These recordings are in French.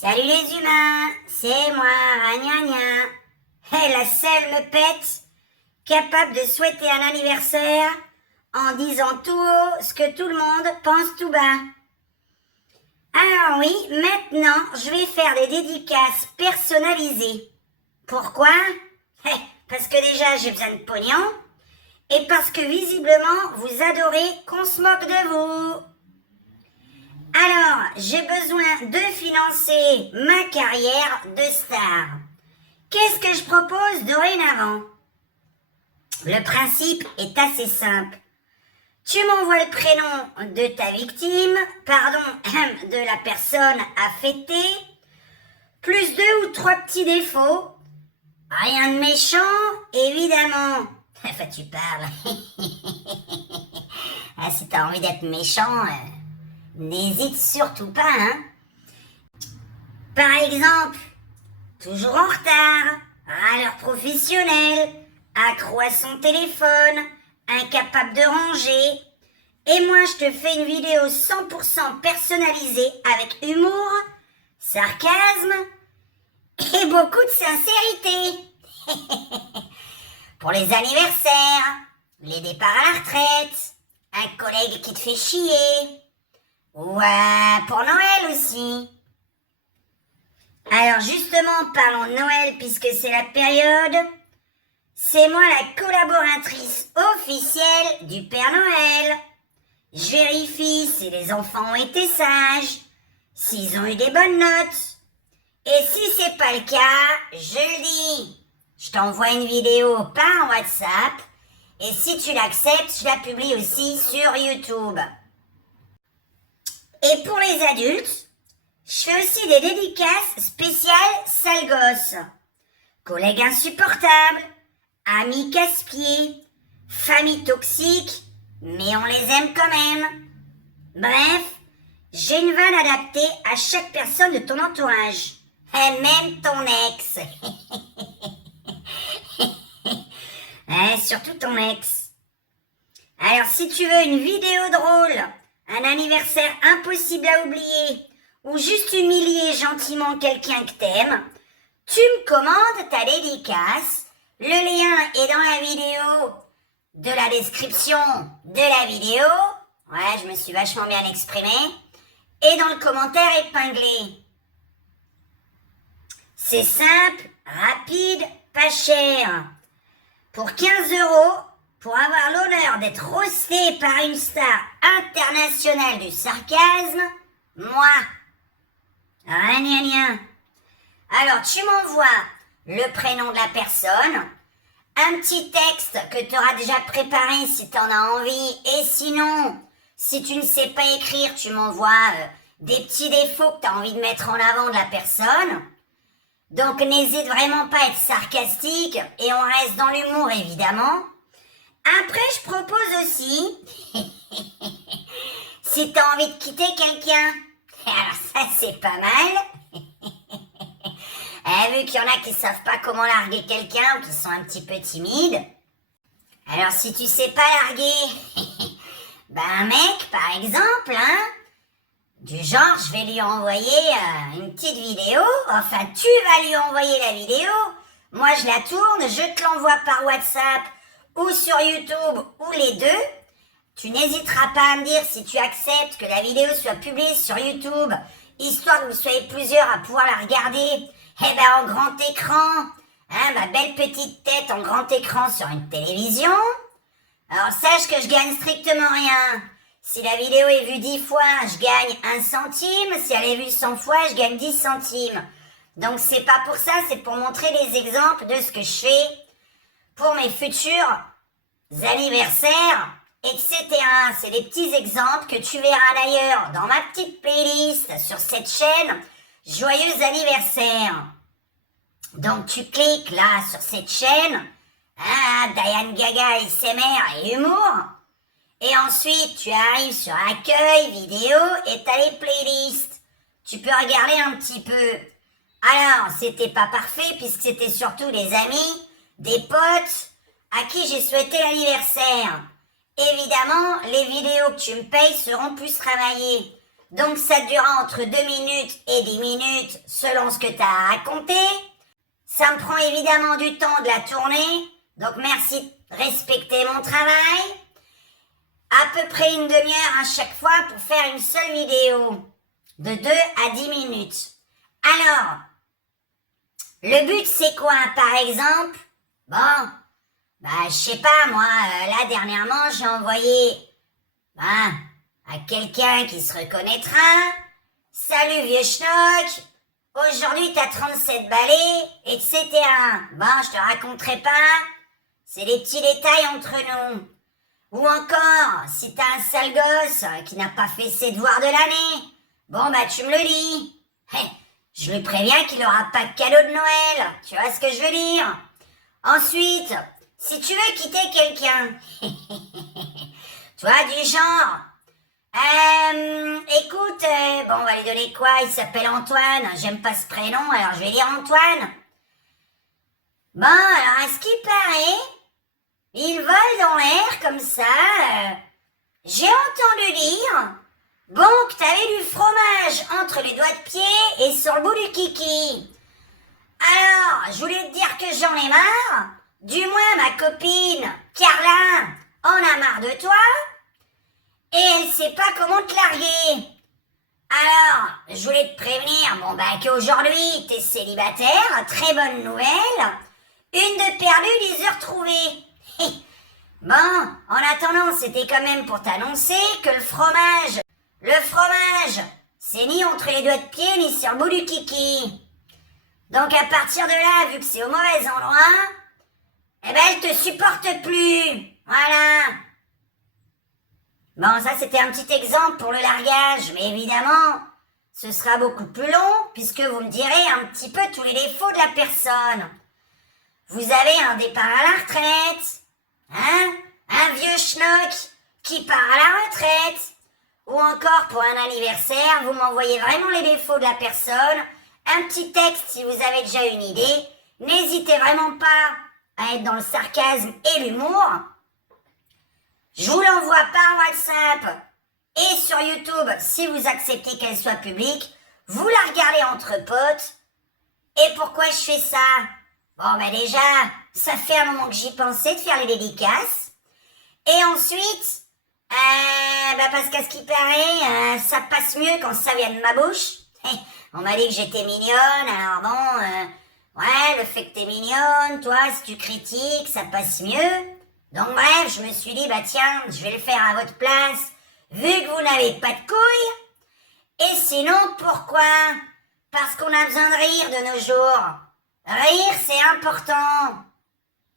Salut les humains, c'est moi, Ragnagna. La seule me pète, capable de souhaiter un anniversaire en disant tout haut ce que tout le monde pense tout bas. Alors oui, maintenant, je vais faire des dédicaces personnalisées. Pourquoi? Parce que déjà, j'ai besoin de pognon et parce que visiblement, vous adorez qu'on se moque de vous. Alors, j'ai besoin de financer ma carrière de star. Qu'est-ce que je propose dorénavant? Le principe est assez simple. Tu m'envoies le prénom de ta victime, de la personne à fêter, plus 2 ou 3 petits défauts. Rien de méchant, évidemment. Enfin, tu parles. Si t'as envie d'être méchant, n'hésite surtout pas, hein. Par exemple, toujours en retard, râleur professionnel, accro à son téléphone, incapable de ranger. Et moi, je te fais une vidéo 100% personnalisée avec humour, sarcasme et beaucoup de sincérité. Pour les anniversaires, les départs à la retraite, un collègue qui te fait chier, ou pour Noël aussi. Alors justement, parlons de Noël puisque c'est la période. C'est moi la collaboratrice officielle du Père Noël. Je vérifie si les enfants ont été sages, s'ils ont eu des bonnes notes. Et si c'est pas le cas, je le dis. Je t'envoie une vidéo par WhatsApp et si tu l'acceptes, je la publie aussi sur YouTube. Et pour les adultes, je fais aussi des dédicaces spéciales sale gosse. Collègues insupportables, amis casse-pieds, famille toxique, mais on les aime quand même. Bref, j'ai une vanne adaptée à chaque personne de ton entourage. Et même ton ex. Surtout ton ex. Alors si tu veux une vidéo drôle, un anniversaire impossible à oublier, ou juste humilier gentiment quelqu'un que t'aimes, tu me commandes ta dédicace. Le lien est dans la vidéo de la description de la vidéo. Ouais, je me suis vachement bien exprimée. Et dans le commentaire épinglé. C'est simple, rapide, pas cher. Pour 15 €, pour avoir l'honneur d'être roasté par une star internationale du sarcasme, moi, Ragnagna. Alors, tu m'envoies le prénom de la personne, un petit texte que tu auras déjà préparé si tu en as envie, et sinon, si tu ne sais pas écrire, tu m'envoies des petits défauts que tu as envie de mettre en avant de la personne. Donc, n'hésite vraiment pas à être sarcastique, et on reste dans l'humour, évidemment. Après, je propose aussi, si tu as envie de quitter quelqu'un, alors ça, c'est pas mal. Vu qu'il y en a qui savent pas comment larguer quelqu'un ou qui sont un petit peu timides. Alors, si tu sais pas larguer, un mec, par exemple, hein, du genre, je vais lui envoyer une petite vidéo. Enfin, tu vas lui envoyer la vidéo. Moi, je la tourne, je te l'envoie par WhatsApp ou sur YouTube ou les deux. Tu n'hésiteras pas à me dire si tu acceptes que la vidéo soit publiée sur YouTube, histoire que vous soyez plusieurs à pouvoir la regarder, en grand écran, hein, ma belle petite tête en grand écran sur une télévision. Alors sache que je gagne strictement rien. Si la vidéo est vue 10 fois, je gagne 1 centime. Si elle est vue 100 fois, je gagne 10 centimes. Donc c'est pas pour ça, c'est pour montrer des exemples de ce que je fais pour mes futurs anniversaires, etc. C'est des petits exemples que tu verras d'ailleurs dans ma petite playlist sur cette chaîne. Joyeux anniversaire. Donc tu cliques là sur cette chaîne, Diane Gaga, ASMR et humour. Et ensuite tu arrives sur accueil, vidéo et t'as les playlists. Tu peux regarder un petit peu. Alors c'était pas parfait puisque c'était surtout des amis, des potes à qui j'ai souhaité l'anniversaire. Évidemment, les vidéos que tu me payes seront plus travaillées. Donc ça durera entre 2 minutes et 10 minutes selon ce que tu as à raconter. Ça me prend évidemment du temps de la tourner. Donc merci de respecter mon travail. À peu près une demi-heure à chaque fois pour faire une seule vidéo. De 2 à 10 minutes. Alors, le but c'est quoi par exemple? Bon, je sais pas moi, là dernièrement j'ai envoyé à quelqu'un qui se reconnaîtra. Salut vieux schnock, aujourd'hui t'as 37 balais, etc. Bon, je te raconterai pas, c'est des petits détails entre nous. Ou encore, si t'as un sale gosse qui n'a pas fait ses devoirs de l'année, bon tu me le dis. Je lui préviens qu'il n'aura pas de cadeau de Noël, tu vois ce que je veux dire? Ensuite, si tu veux quitter quelqu'un, tu vois, du genre, écoute, on va lui donner quoi? Il s'appelle Antoine, j'aime pas ce prénom, alors je vais dire Antoine. Bon, alors à ce qui paraît, il vole dans l'air comme ça, j'ai entendu dire, que t'avais du fromage entre les doigts de pied et sur le bout du kiki. Alors, je voulais te dire que j'en ai marre. Du moins, ma copine, Carla, en a marre de toi. Et elle sait pas comment te larguer. Alors, je voulais te prévenir, qu'aujourd'hui, t'es célibataire. Très bonne nouvelle. Une de perdue, 10 heures trouvées. Bon, en attendant, c'était quand même pour t'annoncer que le fromage, c'est ni entre les doigts de pied, ni sur le bout du kiki. Donc à partir de là, vu que c'est au mauvais endroit, elle te supporte plus. Voilà. Bon, ça c'était un petit exemple pour le largage, mais évidemment, ce sera beaucoup plus long puisque vous me direz un petit peu tous les défauts de la personne. Vous avez un départ à la retraite, un vieux schnock qui part à la retraite, ou encore pour un anniversaire, vous m'envoyez vraiment les défauts de la personne, un petit texte si vous avez déjà une idée. N'hésitez vraiment pas à être dans le sarcasme et l'humour. Je vous l'envoie par WhatsApp et sur YouTube si vous acceptez qu'elle soit publique. Vous la regardez entre potes. Et pourquoi je fais ça? Déjà, ça fait un moment que j'y pensais de faire les dédicaces. Et ensuite, parce qu'à ce qui paraît, ça passe mieux quand ça vient de ma bouche. On m'a dit que j'étais mignonne, alors le fait que t'es mignonne, toi, si tu critiques, ça passe mieux. Donc bref, je me suis dit, tiens, je vais le faire à votre place, vu que vous n'avez pas de couilles. Et sinon, pourquoi? Parce qu'on a besoin de rire de nos jours. Rire, c'est important.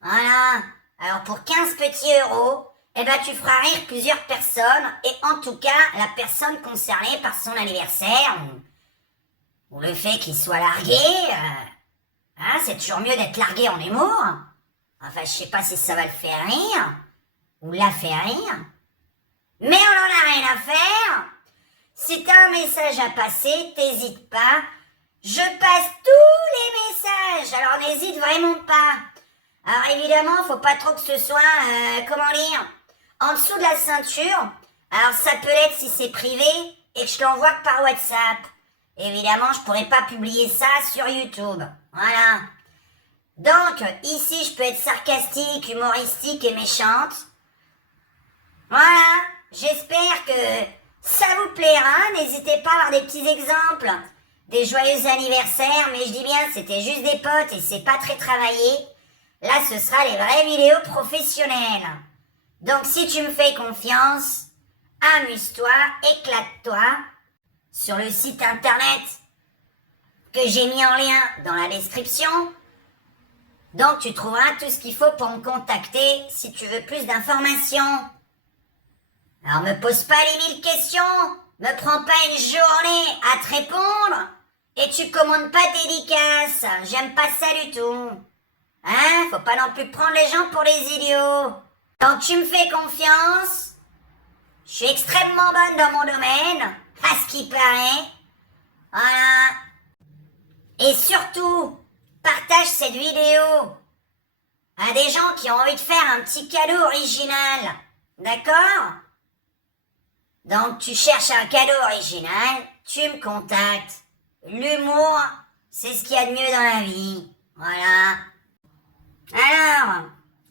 Voilà. Alors pour 15 petits euros, tu feras rire plusieurs personnes, et en tout cas, la personne concernée par son anniversaire, ou le fait qu'il soit largué, c'est toujours mieux d'être largué en humour. Enfin, je sais pas si ça va le faire rire, ou la faire rire. Mais on en a rien à faire. Si t'as un message à passer, t'hésites pas. Je passe tous les messages, alors n'hésite vraiment pas. Alors évidemment, faut pas trop que ce soit, en dessous de la ceinture. Alors ça peut l'être si c'est privé et que je l'envoie que par WhatsApp. Évidemment, je pourrais pas publier ça sur YouTube. Voilà. Donc, ici, je peux être sarcastique, humoristique et méchante. Voilà. J'espère que ça vous plaira. N'hésitez pas à avoir des petits exemples. Des joyeux anniversaires, mais je dis bien, c'était juste des potes et c'est pas très travaillé. Là, ce sera les vraies vidéos professionnelles. Donc, si tu me fais confiance, amuse-toi, éclate-toi. Sur le site internet que j'ai mis en lien dans la description. Donc, tu trouveras tout ce qu'il faut pour me contacter si tu veux plus d'informations. Alors, me pose pas les 1000 questions, me prends pas une journée à te répondre et tu commandes pas de dédicaces. J'aime pas ça du tout. Faut pas non plus prendre les gens pour des idiots. Donc, tu me fais confiance. Je suis extrêmement bonne dans mon domaine, à ce qui paraît. Voilà. Et surtout, partage cette vidéo à des gens qui ont envie de faire un petit cadeau original. D'accord? Donc tu cherches un cadeau original, tu me contactes. L'humour, c'est ce qu'il y a de mieux dans la vie. Voilà. Alors,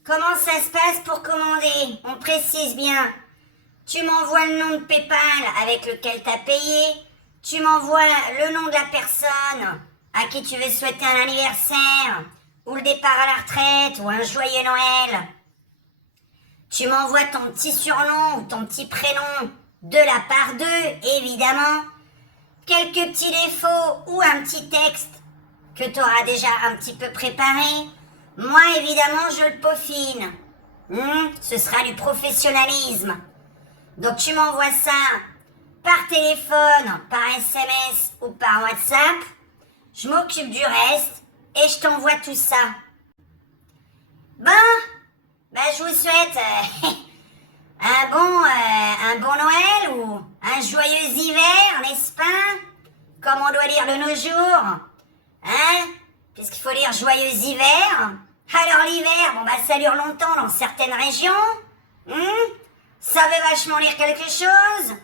comment ça se passe pour commander? On précise bien. Tu m'envoies le nom de PayPal avec lequel tu as payé. Tu m'envoies le nom de la personne à qui tu veux souhaiter un anniversaire, ou le départ à la retraite, ou un joyeux Noël. Tu m'envoies ton petit surnom ou ton petit prénom de la part d'eux, évidemment. Quelques petits défauts ou un petit texte que tu auras déjà un petit peu préparé. Moi, évidemment, je le peaufine. Ce sera du professionnalisme. Donc, tu m'envoies ça par téléphone, par SMS ou par WhatsApp. Je m'occupe du reste et je t'envoie tout ça. Bon, je vous souhaite un bon Noël ou un joyeux hiver, n'est-ce pas? Comme on doit dire de nos jours. Hein? Puisqu'il faut dire joyeux hiver. Alors l'hiver, ça dure longtemps dans certaines régions. Ça veut vachement dire quelque chose.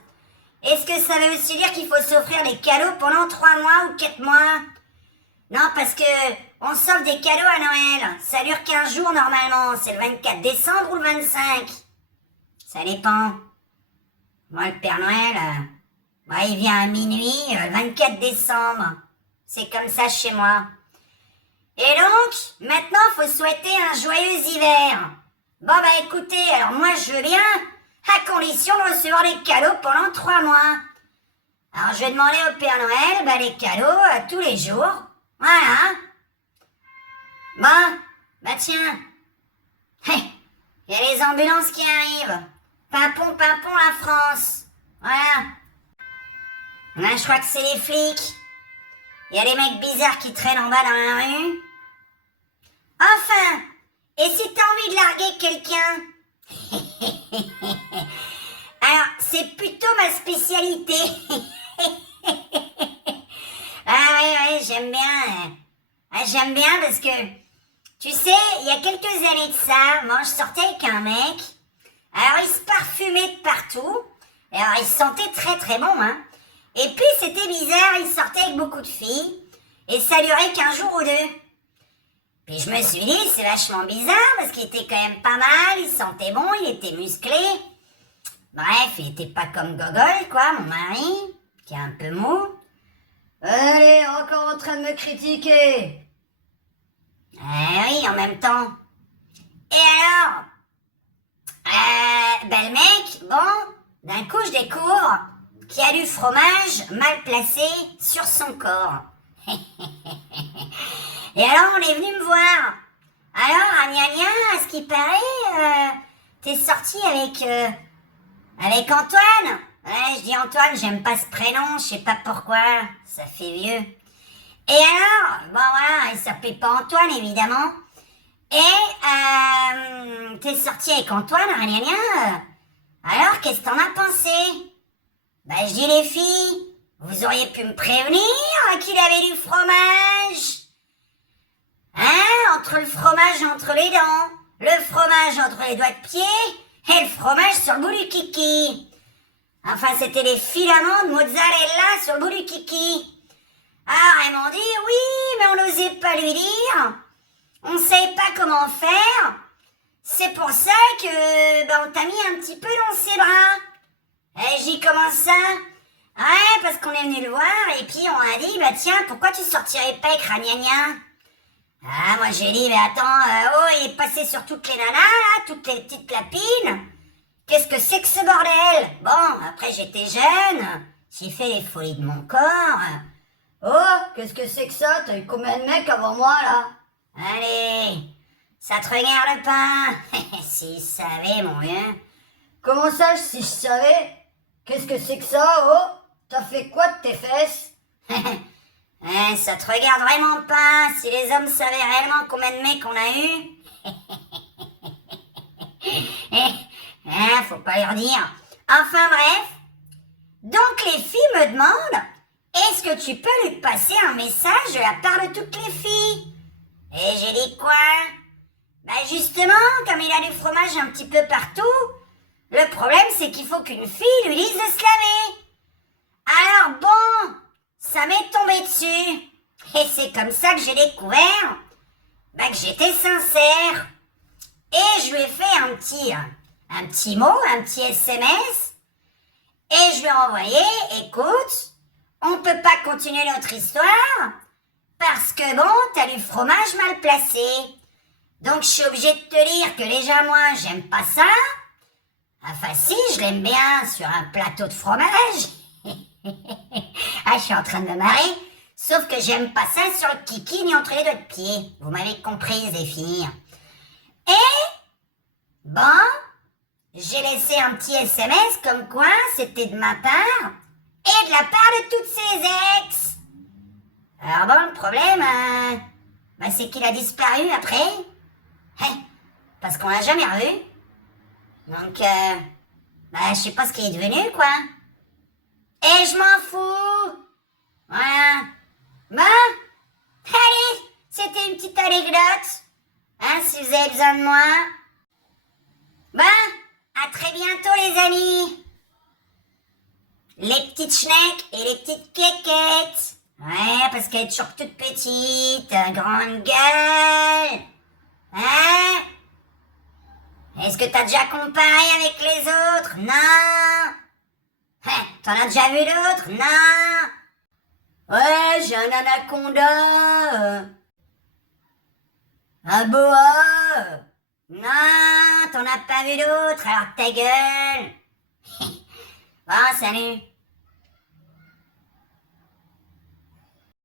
Est-ce que ça veut aussi dire qu'il faut s'offrir des cadeaux pendant 3 mois ou 4 mois? Non, parce que on s'offre des cadeaux à Noël. Ça dure 15 jours normalement. C'est le 24 décembre ou le 25? Ça dépend. Moi, le Père Noël, il vient à minuit, le 24 décembre. C'est comme ça chez moi. Et donc, maintenant, faut souhaiter un joyeux hiver. Bon, écoutez, alors moi, je veux bien, à condition de recevoir des cadeaux pendant 3 mois. Alors, je vais demander au Père Noël, les cadeaux tous les jours. Voilà. Bon, tiens. Il y a les ambulances qui arrivent. Pimpon, la France. Voilà. Là, je crois que c'est les flics. Il y a des mecs bizarres qui traînent en bas dans la rue. Enfin, et si t'as envie de larguer quelqu'un? Alors, c'est plutôt ma spécialité. Ouais, j'aime bien. J'aime bien parce que, tu sais, il y a quelques années de ça, moi je sortais avec un mec. Alors, il se parfumait de partout. Alors, il sentait très très bon, hein. Et puis, c'était bizarre, il sortait avec beaucoup de filles. Et ça durait qu'un jour ou deux. Puis je me suis dit, c'est vachement bizarre, parce qu'il était quand même pas mal, il sentait bon, il était musclé. Bref, il était pas comme Gogol, quoi, mon mari, qui est un peu mou. Allez, encore en train de me critiquer. Oui, en même temps. Et alors, le mec, bon, d'un coup je découvre qu'il y a du fromage mal placé sur son corps. Et alors on est venu me voir. Alors, Gna, à ce qui paraît, t'es sorti avec Antoine. Ouais, je dis Antoine, j'aime pas ce prénom, je sais pas pourquoi, ça fait vieux. Et alors, voilà, il s'appelait pas Antoine évidemment. Et t'es sorti avec Antoine, Gna. Alors, qu'est-ce que t'en as pensé? Je dis les filles, vous auriez pu me prévenir qu'il avait du fromage. Hein, entre le fromage entre les dents, le fromage entre les doigts de pied et le fromage sur le bout du kiki. Enfin, c'était les filaments de mozzarella sur le bout du kiki. Alors, elles m'ont dit, oui, mais on n'osait pas lui dire. On ne savait pas comment faire. C'est pour ça que, on t'a mis un petit peu dans ses bras. Et j'ai dit, comment ça? Ouais, parce qu'on est venu le voir et puis on a dit, tiens, pourquoi tu sortirais pas avec Gna? Ah, moi j'ai dit, mais attends, il est passé sur toutes les nanas, là, toutes les petites lapines. Qu'est-ce que c'est que ce bordel? Bon, après j'étais jeune, j'ai fait les folies de mon corps. Oh, qu'est-ce que c'est que ça? T'as eu combien de mecs avant moi, là? Allez, ça te regarde pas. Si je savais, mon vieux. Comment ça, si je savais? Qu'est-ce que c'est que ça, oh? T'as fait quoi de tes fesses? Ça te regarde vraiment pas. Si les hommes savaient réellement combien de mecs on a eu. Faut pas leur dire. Enfin bref. Donc les filles me demandent, est-ce que tu peux lui passer un message de la part de toutes les filles? Et j'ai dit quoi? Justement, comme il a du fromage un petit peu partout, Le problème, c'est qu'il faut qu'une fille lui dise de se laver. Alors bon, ça m'est tombé dessus. Et c'est comme ça que j'ai découvert que j'étais sincère. Et je lui ai fait un petit mot, un petit SMS. Et je lui ai envoyé, écoute, on peut pas continuer notre histoire parce que bon, t'as du fromage mal placé. Donc je suis obligée de te dire que déjà moi, j'aime pas ça. Enfin si, je l'aime bien sur un plateau de fromage. Ah, je suis en train de me marrer. Sauf que j'aime pas ça sur le kiki ni entre les doigts de pied. Vous m'avez comprise, les filles. Et, bon, j'ai laissé un petit SMS comme quoi c'était de ma part et de la part de toutes ses ex. Alors bon, le problème, c'est qu'il a disparu après. Parce qu'on l'a jamais revu. Donc, je sais pas ce qu'il est devenu, quoi. Et je m'en fous. Voilà. Bon, allez, c'était une petite anecdote. Si vous avez besoin de moi. Bon, à très bientôt, les amis. Les petites schnecks et les petites quéquettes. Ouais, parce qu'elle est toujours toute petite, grande gueule. Hein? Est-ce que t'as déjà comparé avec les autres? Non. T'en as déjà vu d'autres? Non. Ouais, j'ai un anaconda. Un boa. Non, t'en as pas vu d'autres, alors ta gueule. Bon, salut.